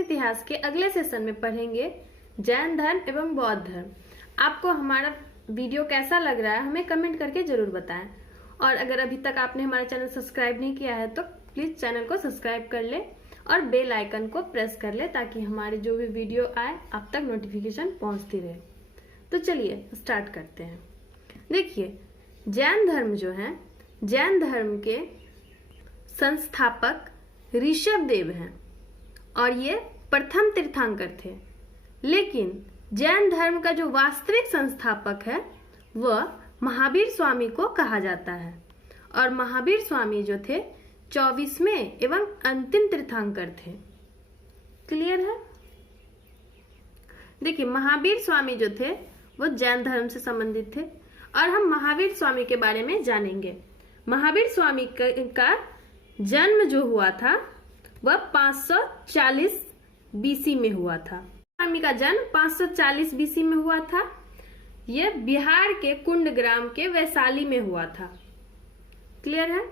इतिहास के अगले सेशन में पढ़ेंगे जैन धर्म एवं बौद्ध धर्म। आपको हमारा वीडियो कैसा लग रहा है हमें कमेंट करके जरूर बताएं। और अगर अभी तक आपने हमारा चैनल सब्सक्राइब नहीं किया है तो प्लीज चैनल को सब्सक्राइब कर ले और बेल आइकन को प्रेस कर ले ताकि हमारे जो भी वीडियो आए आप तक नोटिफिकेशन पहुंचती रहे। तो चलिए स्टार्ट करते हैं। देखिए, जैन धर्म जो है, जैन धर्म के संस्थापक ऋषभ देव हैं और ये प्रथम तीर्थंकर थे। लेकिन जैन धर्म का जो वास्तविक संस्थापक है वह महावीर स्वामी को कहा जाता है। और महावीर स्वामी जो थे 24वें एवं अंतिम तीर्थंकर थे। क्लियर है? देखिए, महावीर स्वामी जो थे वो जैन धर्म से संबंधित थे और हम महावीर स्वामी के बारे में जानेंगे। महावीर स्वामी का जन्म जो हुआ था वह 540 बीसी में हुआ था। स्वामी का जन्म 540 बीसी में हुआ था। यह बिहार के कुंडग्राम के वैशाली में हुआ था। क्लियर है?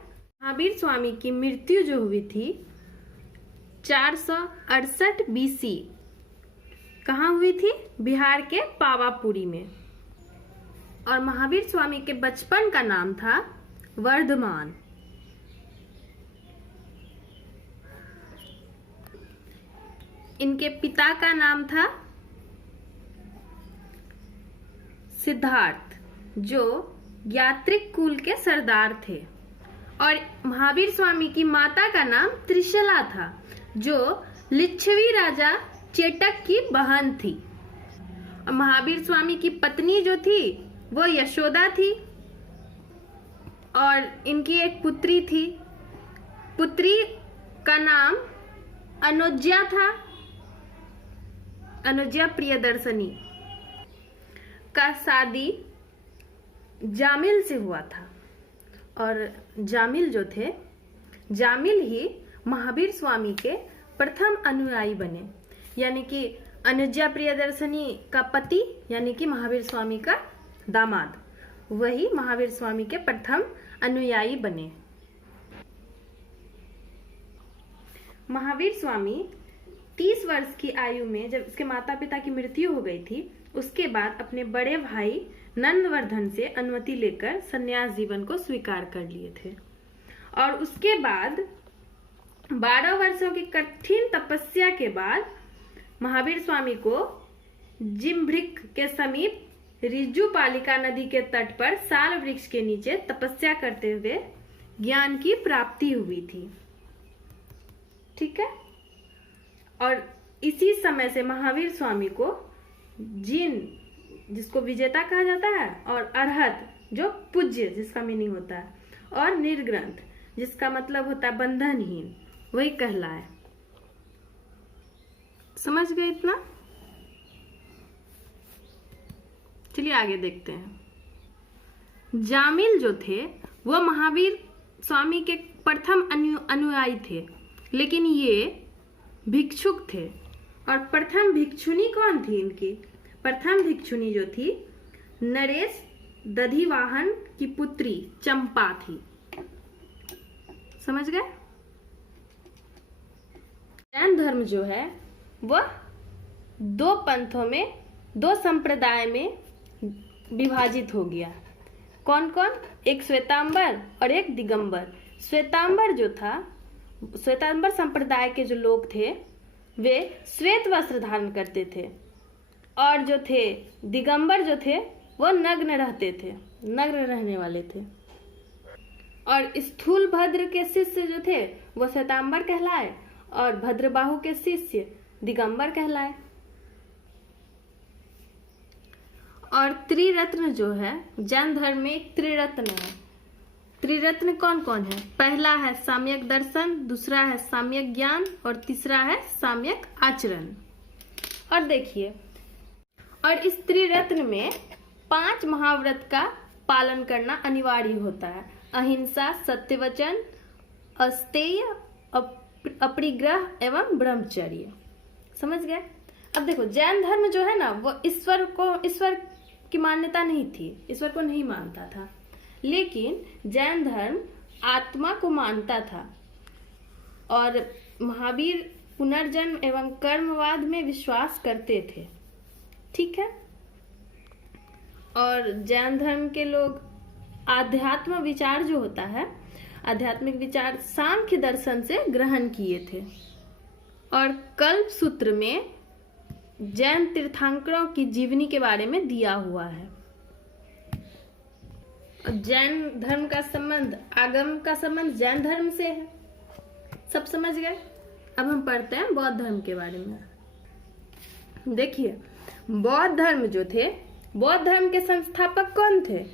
महावीर स्वामी की मृत्यु जो हुई थी 468 बीसी कहाँ हुई थी? बिहार के पावापुरी में। और महावीर स्वामी के बचपन का नाम था वर्धमान। इनके पिता का नाम था सिद्धार्थ, जो यात्रिक कुल के सरदार थे। और महावीर स्वामी की माता का नाम त्रिशला था, जो लिच्छवी राजा चेटक की बहन थी। और महावीर स्वामी की पत्नी जो थी वो यशोदा थी और इनकी एक पुत्री थी। पुत्री का नाम अनुज्या था, अनुज्या प्रियदर्शनी। का शादी जामिल से हुआ था और जामिल जो थे, जामिल ही महावीर स्वामी के प्रथम अनुयायी बने। यानी कि अनुज्या प्रियदर्शनी का पति यानी कि महावीर स्वामी का दामाद, वही महावीर स्वामी के प्रथम अनुयायी बने। महावीर स्वामी 30 वर्ष की आयु में जब उसके माता पिता की मृत्यु हो गई थी, उसके बाद अपने बड़े भाई नंदवर्धन से अनुमति लेकर संन्यास जीवन को स्वीकार कर लिए थे। और उसके बाद 12 वर्षों की कठिन तपस्या के बाद महावीर स्वामी को जिम्भ्रिक के समीप रिजुपालिका नदी के तट पर साल वृक्ष के नीचे तपस्या करते हुए ज्ञान की प्राप्ति हुई थी। ठीक है? और इसी समय से महावीर स्वामी को जिसको विजेता कहा जाता है, और अरहत जो पूज्य जिसका मीनिंग होता है, और निर्ग्रंथ जिसका मतलब होता है बंधनहीन, वही कहलाए। समझ गए इतना? चलिए आगे देखते हैं। जामिल जो थे वो महावीर स्वामी के प्रथम अनुयायी थे, लेकिन ये भिक्षुक थे। और प्रथम भिक्षुनी कौन थी? इनकी प्रथम भिक्षुनी जो थी नरेश दधिवाहन की पुत्री चंपा थी। समझ गए? जैन धर्म जो है वह 2 पंथों में, 2 संप्रदाय में विभाजित हो गया। कौन कौन? एक श्वेतांबर और एक दिगंबर। श्वेतांबर जो था, श्वेतांबर संप्रदाय के जो लोग थे वे श्वेत वस्त्र धारण करते थे, और जो थे दिगंबर जो थे वो नग्न रहते थे, नग्न रहने वाले थे। और स्थूल भद्र के शिष्य जो थे वो श्वेतांबर कहलाए और भद्रबाहु के शिष्य दिगंबर कहलाए। और त्रिरत्न जो है, जैन धर्म में एक त्रिरत्न है। त्रिरत्न कौन कौन है? पहला है साम्यक दर्शन, दूसरा है साम्यक ज्ञान और तीसरा है साम्यक आचरण। और देखिए, और इस त्रिरत्न में 5 महाव्रत का पालन करना अनिवार्य होता है। अहिंसा, सत्यवचन, अस्तेय, अपरिग्रह एवं ब्रह्मचर्य। समझ गए? अब देखो, जैन धर्म जो है ना वो ईश्वर की मान्यता नहीं थी, ईश्वर को नहीं मानता था। लेकिन जैन धर्म आत्मा को मानता था। और महावीर पुनर्जन्म एवं कर्मवाद में विश्वास करते थे। ठीक है। और जैन धर्म के लोग आध्यात्म विचार जो होता है, आध्यात्मिक विचार सांख्य दर्शन से ग्रहण किए थे। और कल्प सूत्र में जैन तीर्थंकरों की जीवनी के बारे में दिया हुआ है। जैन धर्म का संबंध, आगम का संबंध जैन धर्म से है। सब समझ गए। अब हम पढ़ते हैं बौद्ध धर्म के बारे में। देखिए, बौद्ध धर्म जो थे, बौद्ध धर्म के संस्थापक कौन थे?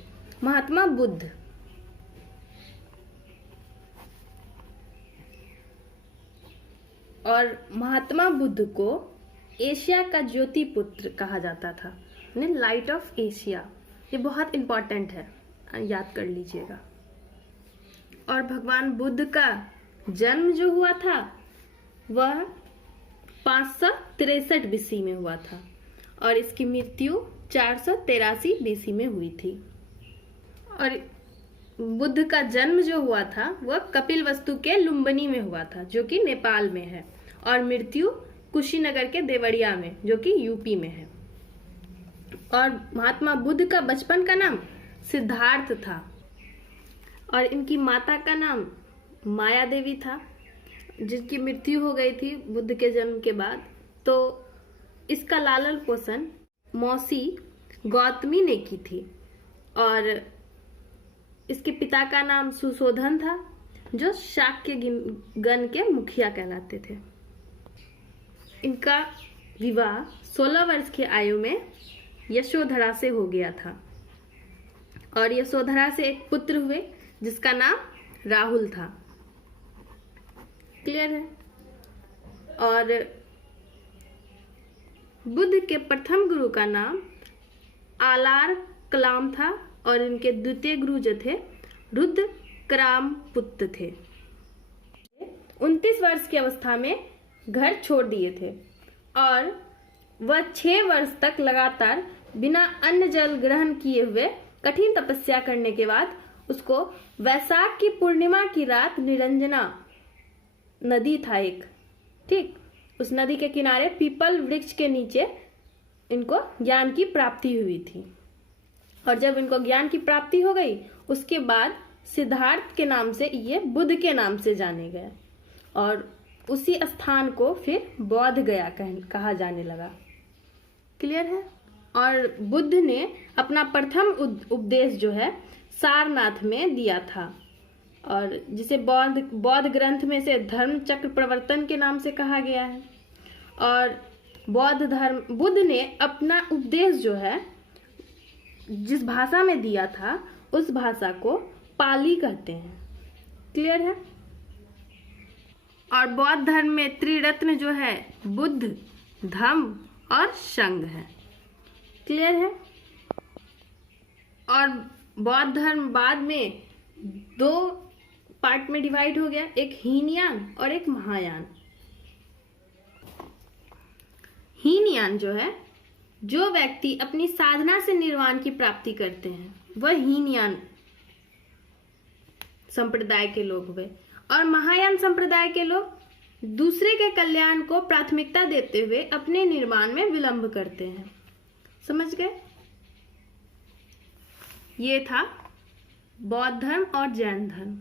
महात्मा बुद्ध। और महात्मा बुद्ध को एशिया का ज्योति पुत्र कहा जाता था, यानी लाइट ऑफ एशिया। ये बहुत इंपॉर्टेंट है, याद कर लीजिएगा। और भगवान बुद्ध का जन्म जो हुआ था वह 563 बीसी में हुआ था और इसकी मृत्यु 483 बीसी में हुई थी। और बुद्ध का जन्म जो हुआ था वह कपिलवस्तु के लुम्बिनी में हुआ था, जो कि नेपाल में है, और मृत्यु कुशीनगर के देवरिया में, जो कि यूपी में है। और महात्मा बुद्ध का बचपन का नाम सिद्धार्थ था और इनकी माता का नाम माया देवी था, जिनकी मृत्यु हो गई थी बुद्ध के जन्म के बाद। तो इसका लालन पोषण मौसी गौतमी ने की थी और इसके पिता का नाम सुशोधन था, जो शाक्य गण के मुखिया कहलाते थे। इनका विवाह 16 वर्ष की आयु में यशोधरा से हो गया था और यशोधरा से एक पुत्र हुए जिसका नाम राहुल था। क्लियर है। और बुद्ध के प्रथम गुरु का नाम आलार कलाम था और इनके द्वितीय गुरु जो थे रुद्र कराम पुत्र थे। 29 वर्ष की अवस्था में घर छोड़ दिए थे और वह 6 वर्ष तक लगातार बिना अन्न जल ग्रहण किए हुए कठिन तपस्या करने के बाद उसको वैशाख की पूर्णिमा की रात निरंजना नदी था एक, ठीक, उस नदी के किनारे पीपल वृक्ष के नीचे इनको ज्ञान की प्राप्ति हुई थी। और जब इनको ज्ञान की प्राप्ति हो गई उसके बाद सिद्धार्थ के नाम से ये बुद्ध के नाम से जाने गए और उसी स्थान को फिर बौद्ध गया कहा जाने लगा। क्लियर है। और बुद्ध ने अपना प्रथम उपदेश जो है सारनाथ में दिया था और जिसे बौद्ध ग्रंथ में से धर्म चक्र प्रवर्तन के नाम से कहा गया है। और बुद्ध ने अपना उपदेश जो है जिस भाषा में दिया था उस भाषा को पाली कहते हैं। क्लियर है। और बौद्ध धर्म में त्रिरत्न जो है बुद्ध, धम्म और संघ है। क्लियर है। और बौद्ध धर्म बाद में 2 पार्ट में डिवाइड हो गया, एक हीनयान और एक महायान। हीनयान जो है, जो व्यक्ति अपनी साधना से निर्वाण की प्राप्ति करते हैं वह हीनयान संप्रदाय के लोग हुए। और महायान संप्रदाय के लोग दूसरे के कल्याण को प्राथमिकता देते हुए अपने निर्माण में विलंब करते हैं। समझ गए। ये था बौद्ध धर्म और जैन धर्म।